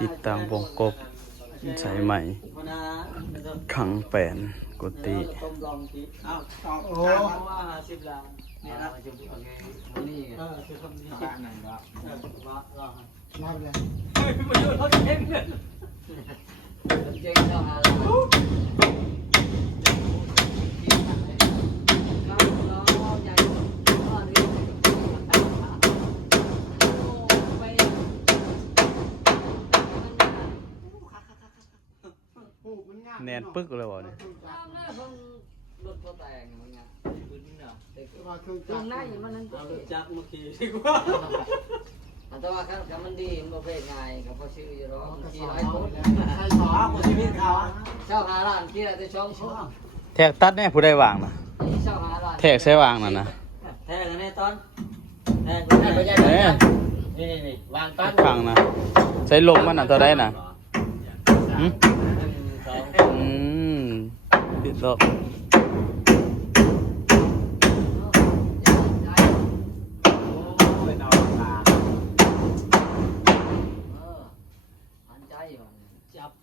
ติดตามวงกบใช้ใหม่ขังแปนกุฏิ โอ้10 ล้านนี่นะนี่คือคำนี้บ้านไหนวะว่าเล่าเลยประโยชน์เขาเจ๊งเนี่ยเจ๊งเท่าไหร่แนนปึ๊กเลยวะเนี่ย รถก็แต่งมันไงพื้นเนาะเครื่องในมันนั่นเอารถจักรมาขี่ดีกว่าแต่ว่าครับมันดีมันประเภทไงกับพอชื่ออยู่ร้องขี่หลายคนใช่สองคนชีวิตเขาเช่าหาร้านที่อะไรจะช่องช่วง แทกตัดแน่ผู้ได้วางนะ เช่าหาร้าน แทกใช้วางนั่นนะ แทงกันแน่ตอนแทงกันแน่ไปใหญ่นี่วางต้น ขังนะใช้ลมมันน่ะตัวได้น่ะปิดรอบ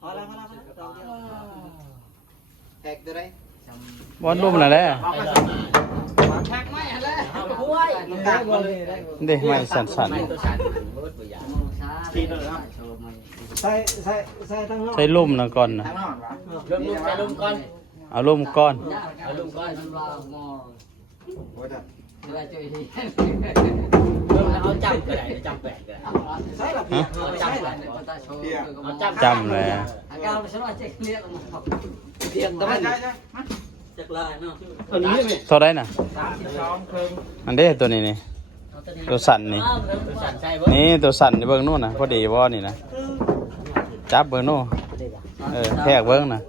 พอแล้วแทกตัวไหน บอลลุ่มน่ะแหละ แทกไม่อะไรห้วย เด็กไม่สั่นๆ ใส่ทั้งนอก ใช้ลุ่มนะก่อนนะ ลุ่มก่อน เอาลุ่มก้อน เอาลุ่มก่อนทำลายหม้อเวลาเจอที่เอาจับก็ได้จับแปะก็ได้ใช่หรอพี่ใช่หรอเอาจำเลย อาการมันฉันว่าเจ๊กเลี้ยงมันเลี้ยงตัวมันจักรลายเนาะตัวนี้ไหม เท่าไรน่ะ 32 เพิ่ม อันนี้ตัวนี้นี่ตัวสั่นนี่ ตัวสั่นใช่บ่ นี่ตัวสั่นนี่เบิ้งนู่นนะพอดีว่านี่นะจับเบิ้งนู่นแทกเบิ้งนะ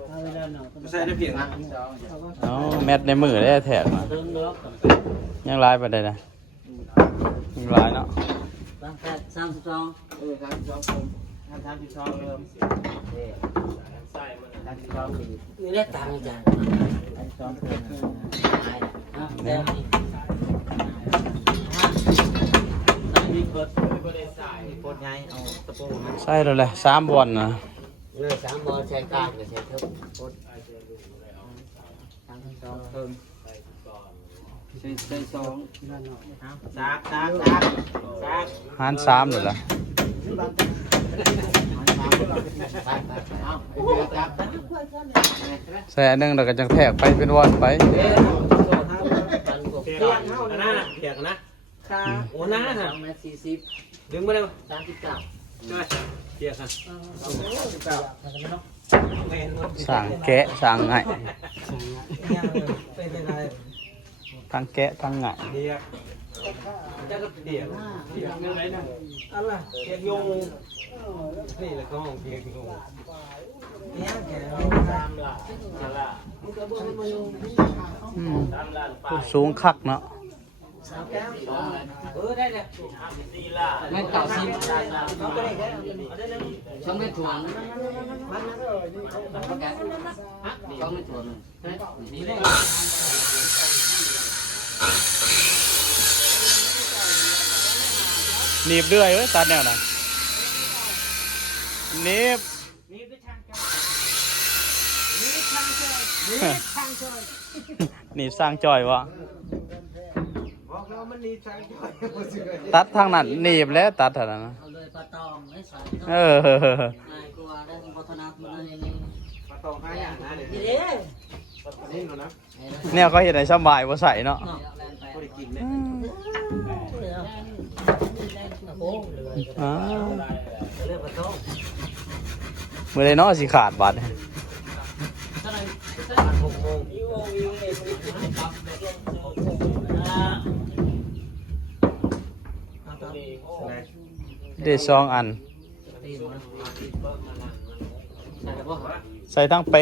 ใส่ได้เพียงนะ อ๋อแมทในมือได้แทกมายังลายไปได้นะยังลายเนาะ 32 32เริ่มใส่มัน32นี่ได้ตังค์จ้ะ32เพิ่มแล้วมีกดได้ใส่กดไงเอาตะปูมัน ใส่แล้วแหละ3 บอลนะ เลย3 บอลใช้กลางกับใช้ทึบกด32เพิ่มใส่2ซัก หาร3เลยล่ะใส่อันหนึงแล้วก็จังแทกไปเป็นวอนไป เพียกนะเพียกนะค่ะโอ้นะฮะ2.40ดึงมาเร็ว39ใช่เพียกค่ะ39 สั่งแกะสั่งไง เป็นอะไร ทั้งแกะทั้งไง เพียกจะก็เพียกเพียกเรื่องไหนนะอะไรเพียกยงนี่แหละก็ของเพียกยงเนี่ยแกตามล่ะล่ะ สูงคักเนาะ ได้เลยไม่เก่าซิมช่องไม่ถ่วงช่องไม่ถ่วงนี่เลย หนีบเรื่อยเว้ยตัดแนวน่ะหนีบ นี่ไปทางกันนี่ทางเจอนี่ทางเจอ หนีบสร้างจอยวะ บอกแล้วมันนี่ทางเจอ ตัดทางนั้นหนีบแล้วตัดเท่านั้นนะ เอาเลยปลาตองไม่ใส่ เออ นายกลัวได้พัฒนาตัวนี้ปลาตอง5 อย่างนะเดี๋ยวนี่ดูนะ แนวก็เห็นในสบายว่าใส่เนาะ ไม่ได้กินเลยอ้าว เรื่องปลาตอง เมื่อไรเนาะสิขาดบาดเนี่ย 6 โมงได้2 อัน ใส่ทั้งเป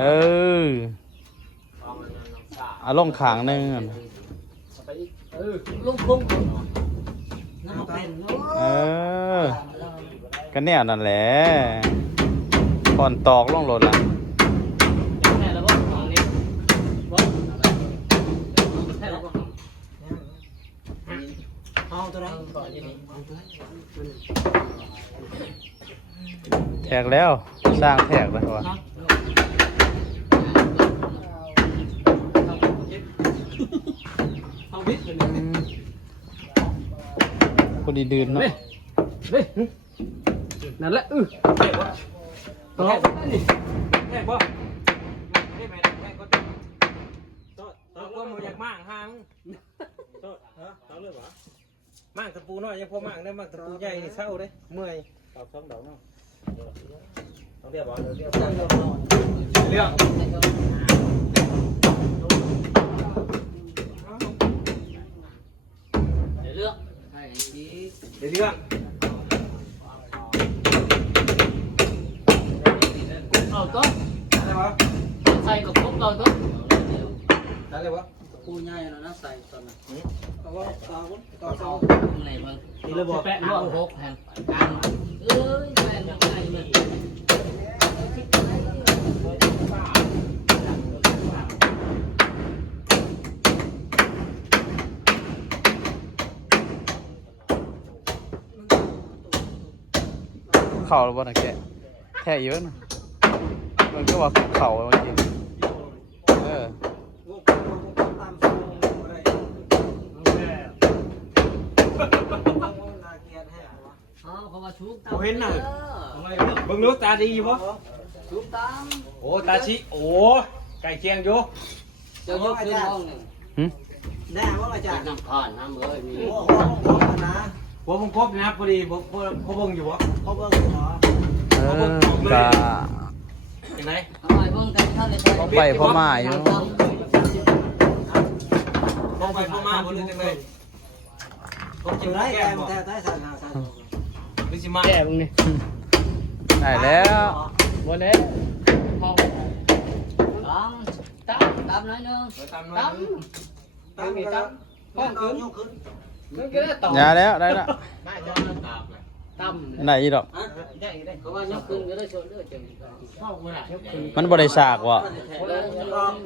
เออเอาลงขางหนึงอะ ลุงพุ่งน้ำเป็น เออก็แนวนั่นแหละก่อนตอกลงรถล่ะ เอาตัวนั้นก่อนนี่ แทกแล้วสร้างแทกแล้ววะพอดีดื่นเนาะ นั่นแหละต่อนี่แค่บ่ได้ไหมแค่ก็ต่อก็มันอยากมั่งห้างต่อเอาเลยเหรอมั่งตะปูน้อยยังพอมั่งได้มั่งตะปูใหญ่นี่เศร้าเลยเมื่อยตอบ2 ดอกเนาะต้องเรียบบ่เรียบเรื่องเลือกให้ชี้ เรื่องเอาต้น อะไรวะ ใส่กับพวกเราต้น อะไรวะ ปูใหญ่แล้วนะใส่ตอนนั้น เอาวะเอาวะ ก็เอาไหนบ้าง นี่เลยบอก แปะรวมหกแห่งการเอ้ยแปะยังไงนี่ เข่าหรือเปล่านะแกแทกเยอะนะมันก็ว่าเข่าจริงเออ เขามาชุบ โอ้เห็นน่ะเบิ่งดูตาดีบ่ ชุบตาม โอ้ตาชิโอ้ไก่เคียงอยู่ เจ้ายกขึ้นห้องหนึ่ง หึ แน่ว่าอาจารย์ น้ำผ่านน้ำเอ้ยมี โอ้โหนะ หัวผมครบนะพอดีบ่เขาเบิ่งอยู่บ่ เขาเบิ่งเหรอ เออกะ เห็นไหม ทำไมเพิ่งแต่ท่านเลย ไปพ่อมาอยู่ พอไปพอมาบ่เลยจังได๋ผม อ จิ ยู่ ม ได้ แก้ แก้ ม ม บ่ แต่สารสาร วิสิมา แก่มึงนี่ ได้แล้ว วันนี้พอตามหน่อยนึง ตาม ตาม ตั้งตั้งห้องขึ้นยกขึ้น มึงก็ได้ต่อ อย่าแล้วได้แล้ว ไม่จะตาม ได้อีดอก เขาว่ายกขึ้นก็ได้ชนด้วยจังเข้ามายกขึ้น มันบ่ได้ฉากว่ะ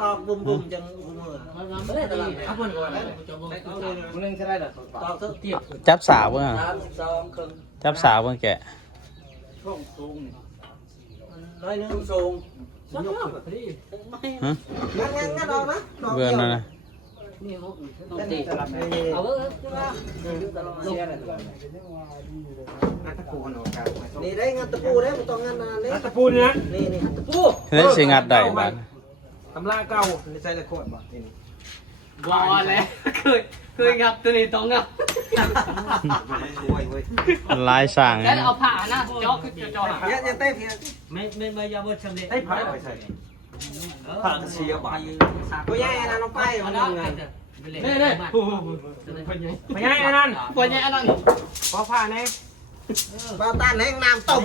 ตอกบุ้มบุ้มจังบุ้มมือ มันไม่ได้ตลาดครับเพื่อนก่อนมึงเล่นใช่ได้หรอ ตอกเถอะ เทียบ จับสาวเบิ่งอะ 32ครึ่ง จับสาวเบิ่งแกะ ช่วงสูง น้อยนึงสูง สักรอบพอดี ฮะ งั้นเอานะ เบิ่งนั่นน่ะ นี่มุกต้องตีเอาเว้ยใช่ไหมลูก ตะปูขนมครับ นี่ได้งานตะปูได้ไม่ต้องงานนานเลย ตะปูนี่นะ นี่นี่ ตะปู เฮ้ยสิงัดได้บาด ตำราเก่าใส่ละขวดบ่นี่ บอลเลยเคยงับตัวนี้ต้องงับ โอ้ย ลายสร้าง แล้วเอาผ่านะจอคือจอ อย่าเต้เพียง ไม่ยาบดชำเละ ได้ผ่าไปใส่ผ่าเสียใบ ตัวใหญ่นะน้องไปมันยังไง เน่เน่พญายอันนั้นพญายอันนั้น พอผ่าแน่ บ้าต้านแห้งน้ำตก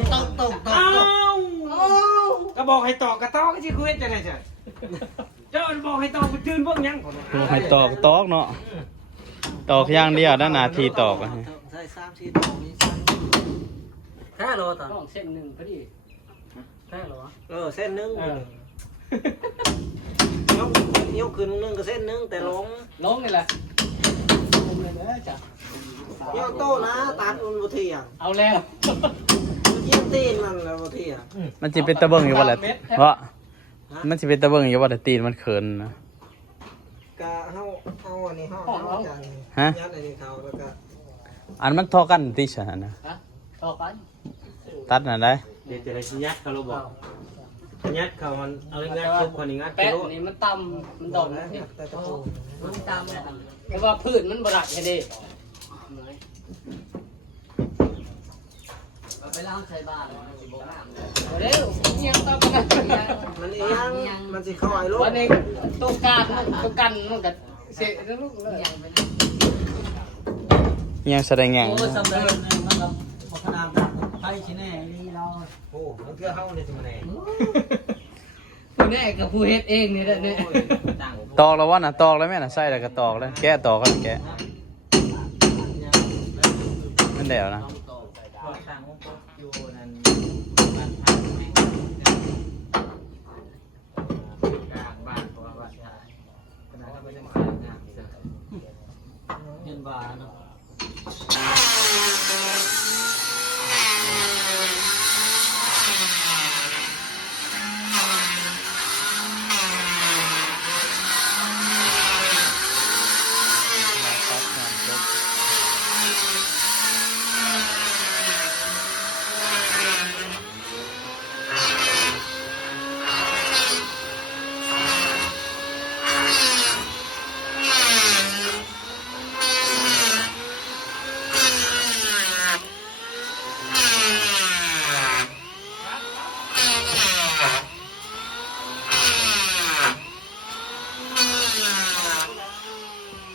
อ้าวก็บอกให้ตอกกระตอกก็สิคุยจังได๋จ้ะเจ้าบอกให้ตอกไปตื่นเบิ่งยัง ให้ตอกตอกเนาะตอกอย่างเดียวนั่นนาทีตอกอะ ใส่3-4ตอกนี่แค่โลต่อ ต้องเส้นหนึ่งพอดีแค่หรอ เส้นนึงยกขึ้นนึงก็เส้นนึงแต่ลง ลงนี่แหละลงเลยนะจ้ะ ยกโตนะตัดอุ่นบุทีอ่ะ เอาแล้ว เยี่ยมตีนมันแล้วบุทีอ่ะ มันสิเป็นตะเบิ่งอยู่บ่ล่ะเพราะมันสิเป็นตะเบิ่งอยู่บ่ล่ะตีนมันเขินนะ กะเฮาอันนี้เฮาจัง ฮะ ยัดอันนี้เขาแล้วก็ อันมันเทอกันติฉะนะ ต่อไป ตัดน่ะได้ เดี๋ยวจะได้สิยัดเขาเราบอกยัดเขามันเอางัดทุกคนนี่งัด แป๊ะ กิโล นี่มันต่ำมันดอก แต่ตะปู มันต่ำเพราะว่าพืชมันบรักแค่นี้ไปล้างใส่บ้านเร็วยังต่อไปนะ มันอีหยังมันสิเข้าไอ้ลูก วันนี้ต้องการต้องกันมันก็เสียแล้วลูกยังไป ยังแสดงแง่ง โอ้สำเร็จมันก็ ขนาดไปชิแน่นี่เรา โอ้มันเพื่อเฮาเนี่ยสิมาแน่ ผู้แน่กับผู้เฮ็ดเองนี่แหละเนี่ย ตอกแล้ววะน่ะตอกแล้วแม่น่ะใส่แล้วก็ตอกแล้วแกะตอกก็แกะมันแล้วนะ อยู่นั่นกลางบ้านเพราะว่าวัดขนาดเขาไม่ได้มา เห็นบ้าเนาะ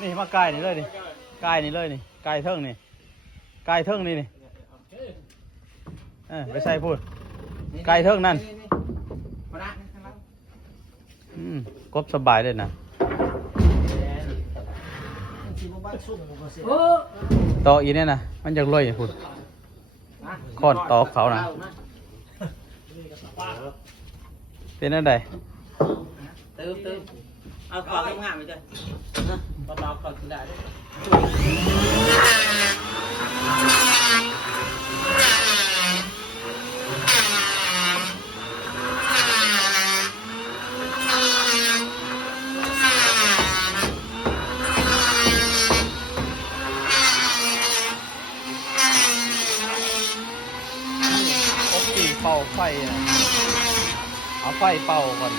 นี่มาใกล้นี่เลยนี่ใกล้นี่เลยนี่ใกล้เทิงนี่ใกล้เทิงนี่นี่ไปใส่พูดใกล้เทิงนั่นกบสบายเลยนะต่ออีเนี่ยนะมันจะลอยพูดคอนต่อเขานะเป็นอะไร เติมเอาขอให้งามไปเลยปลาขอกินได้ด้วยเป่าไฟเอาไฟเป่าก่อน